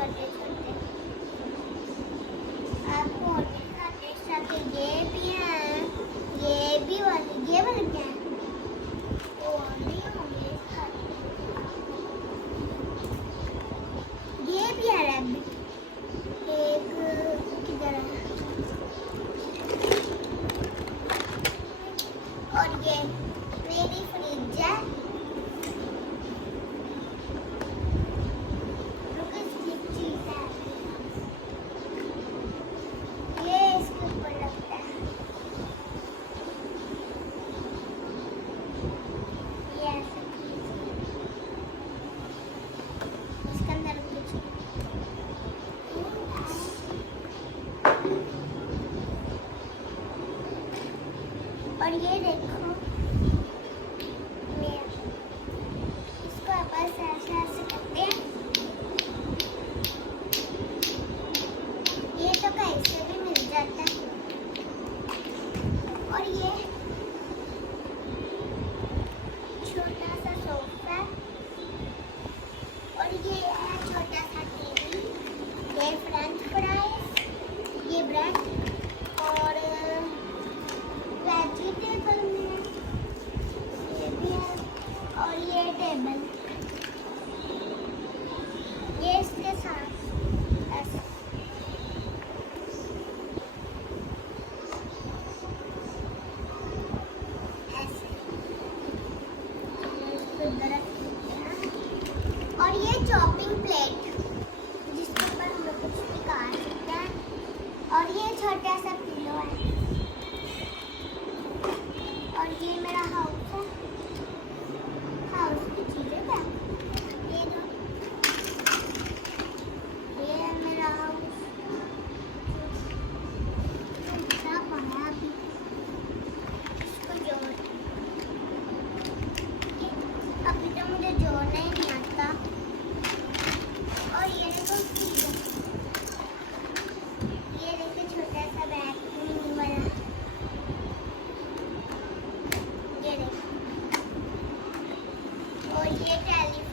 छोटे छोटे। आपको और दिखाते साथ ये भी है, ये भी वाले, ये वाले क्या है? और भी होंगे साथ। ये भी है रैबिट। एक किधर है? और ये मेरी फ्रिज है। रुको, इसकी चीज है, ये इसके ऊपर लगता है। ये ऐसे इसके अंदर कुछ। और ये देखो, इसको बस ऐसे ऐसे करते हैं। ये तो कहीं से भी मिल जाता है। और ये छोटा सा सोफा, और ये है छोटा सा टीवी, ये फ्रेंच फ्राइज, ये ब्रेड, और वेजिटेबल में ये भी है, और ये टेबल, ये इसके साथ ऐसे। ऐसे इसको इधर रखते हैं। और ये चॉपिंग प्लेट, जिसके ऊपर हम लोग कुछ भी काट सकते हैं। और ये छोटा सा पिलो है। और ये मेरा हाउस है। हाउस की चीजें क्या? ये दो, ये है मेरा हाउस। क्या बना अभी? इसको जोड़, अभी तो मुझे जोड़ना ही नहीं आता। और ये देखो फ्रीजर, ये देखो छोटा सा बैग मिनी वाला, ये देखो। और ये टेलीफोन